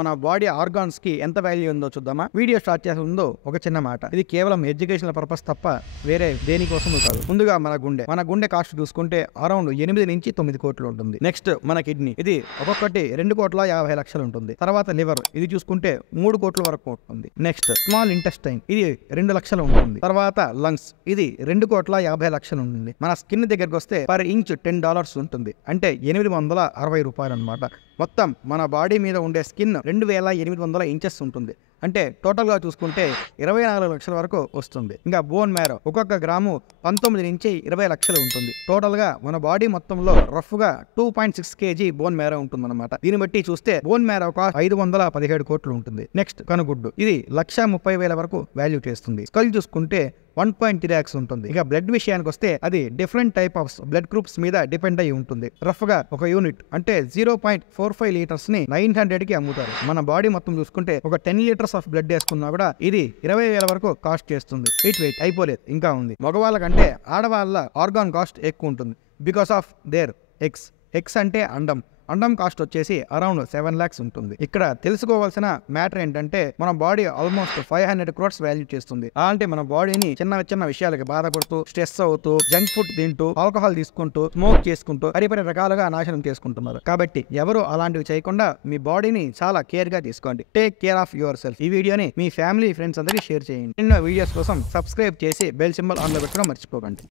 మన body organs కి ఎంత వాల్యూ ఉందో చూద్దామా. వీడియో స్టార్ట్ చేసే ముందు ఒక చిన్న మాట, ఇది కేవలం ఎడ్యుకేషనల్ పర్పస్ తప్ప వేరే దేనికోసం కాదు. ముందుగా మన గుండె కాస్ట్ చూసుకుంటే అరౌండ్ 8 నుంచి 9 కోట్లు ఉంటుంది. నెక్స్ట్ మన కిడ్నీ, ఇది ఒక్కొక్కటి 2,50,00,000 ఉంటుంది. తర్వాత లివర్, ఇది చూసుకుంటే 3 కోట్ల వరకు ఉంటుంది. నెక్స్ట్ స్మాల్ ఇంటెస్టైన్, ఇది 2 లక్షలు ఉంటుంది. తర్వాత లంగ్స్, ఇది 2,50,00,000 ఉంటుంది. మన స్కిన్ దగ్గరకు వస్తే పర్ ఇంచ్ $10 ఉంటుంది, అంటే 860 రూపాయలు అనమాట. మొత్తం మన బాడీ మీద ఉండే స్కిన్ 2,800 ఇంచెస్ ఉంటుంది, అంటే టోటల్ గా చూసుకుంటే 24 లక్షల వరకు వస్తుంది. ఇంకా బోన్ మ్యారో, ఒక్కొక్క గ్రాము 19 నుంచి 20 లక్షలు ఉంటుంది. టోటల్ గా మన బాడీ మొత్తంలో రఫ్ గా 2.6 kg బోన్ మ్యారో ఉంటుంది అనమాట. దీన్ని బట్టి చూస్తే బోన్ మ్యారో కాస్ట్ 517 కోట్లు ఉంటుంది. నెక్స్ట్ కనుగుడ్డు, ఇది 1,30,000 వరకు వాల్యూ చేస్తుంది. స్కల్ చూసుకుంటే 1.3 lakhs ఉంటుంది. ఇక బ్లడ్ విషయానికి వస్తే అది different type of blood groups మీద డిపెండ్ అయి ఉంటుంది. రఫ్ గా ఒక యూనిట్ అంటే 0.45 లీటర్స్ ని 900 కి అమ్ముతారు. మన బాడీ మొత్తం చూసుకుంటే ఒక 10 లీటర్స్ ఆఫ్ బ్లడ్ వేసుకున్నా కూడా ఇది 20,000 వరకు కాస్ట్ చేస్తుంది. వెయిట్ అయిపోలేదు, ఇంకా ఉంది. మగవాళ్ళ కంటే ఆడవాళ్ళ ఆర్గాన్ కాస్ట్ ఎక్కువ ఉంటుంది బికాస్ ఆఫ్ దేర్ ఎగ్స్ అంటే అండం కాస్ట్ వచ్చేసి అరౌండ్ 7 lakhs ఉంటుంది. ఇక్కడ తెలుసుకోవాల్సిన మ్యాటర్ ఏంటంటే మన బాడీ ఆల్మోస్ట్ 500 crores వాల్యూ చేస్తుంది. అలాంటి మన బాడీని చిన్న విషయాలకి బాధపడుతూ, స్ట్రెస్ అవుతూ, జంక్ ఫుడ్ తింటూ, ఆల్కహాల్ తీసుకుంటూ, స్మోక్ చేసుకుంటూ పరిపరి రకాలుగా నాశనం చేసుకుంటున్నారు. కాబట్టి ఎవరు అలాంటివి చేయకుండా మీ బాడీని చాలా కేర్ గా తీసుకోండి. Take care of your self. ఈ వీడియోని మీ ఫ్యామిలీ ఫ్రెండ్స్ అందరికీ షేర్ చేయండి. ఎన్నో వీడియోస్ కోసం సబ్స్క్రైబ్ చేసి బెల్ సింబల్ ఆన్ లో పెట్టడం మర్చిపోకండి.